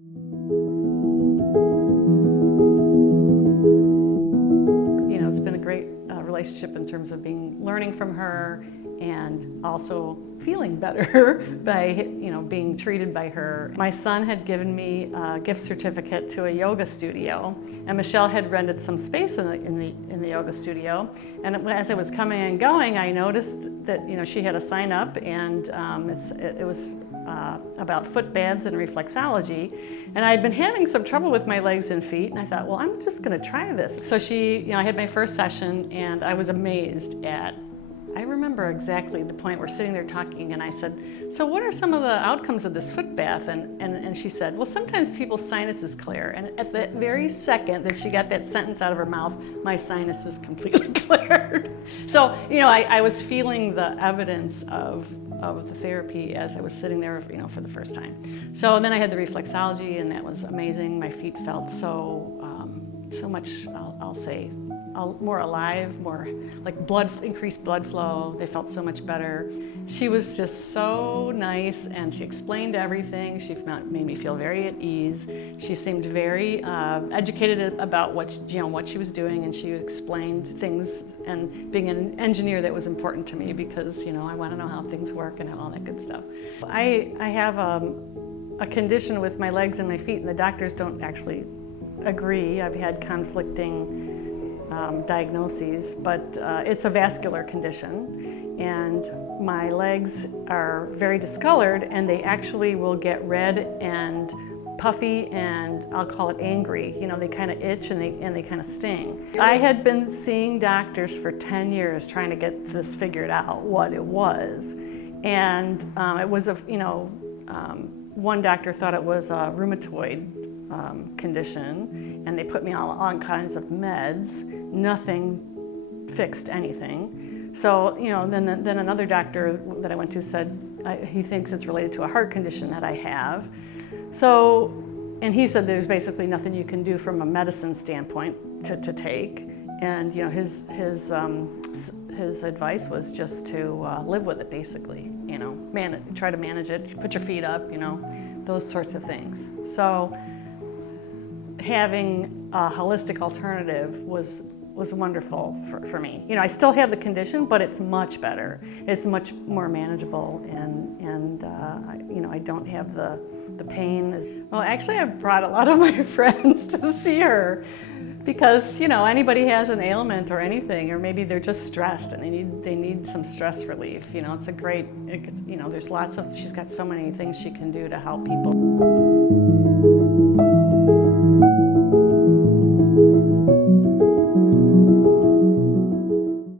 It's been a great relationship in terms of learning from her and also feeling better by being treated by her. My son had given me a gift certificate to a yoga studio, and Michelle had rented some space in the yoga studio. And as I was coming and going, I noticed that she had a sign up, and it was about foot baths and reflexology. And I had been having some trouble with my legs and feet, and I thought, well, I'm just going to try this. So I had my first session, and I was amazed I remember exactly the point we're sitting there talking, and I said, so what are some of the outcomes of this foot bath? And she said, well, sometimes people's sinuses clear. And at the very second that she got that sentence out of her mouth, my sinuses completely cleared. So, I was feeling the evidence of the therapy as I was sitting there, for the first time. So then I had the reflexology, and that was amazing. My feet felt so much, I'll say, more alive, more like increased blood flow. They felt so much better. She was just so nice, and she explained everything. She made me feel very at ease. She seemed very educated about what she was doing, and she explained things. And being an engineer, that was important to me because I want to know how things work and all that good stuff. I have a condition with my legs and my feet, and the doctors don't actually agree. I've had conflicting diagnoses, but it's a vascular condition, and my legs are very discolored, and they actually will get red and puffy, and I'll call it angry. They kind of itch and they kind of sting. I had been seeing doctors for 10 years trying to get this figured out, what it was, and it was one doctor thought it was a rheumatoid condition, and they put me on all kinds of meds. Nothing fixed anything. So, then another doctor that I went to said he thinks it's related to a heart condition that I have. So, and he said there's basically nothing you can do from a medicine standpoint to take. And his advice was just to live with it, basically. Try to manage it, put your feet up, those sorts of things. So having a holistic alternative was wonderful for me. I still have the condition, but it's much better. It's much more manageable, and I don't have the pain. Well, actually, I've brought a lot of my friends to see her because anybody has an ailment or anything, or maybe they're just stressed and they need some stress relief. There's lots of, she's got so many things she can do to help people.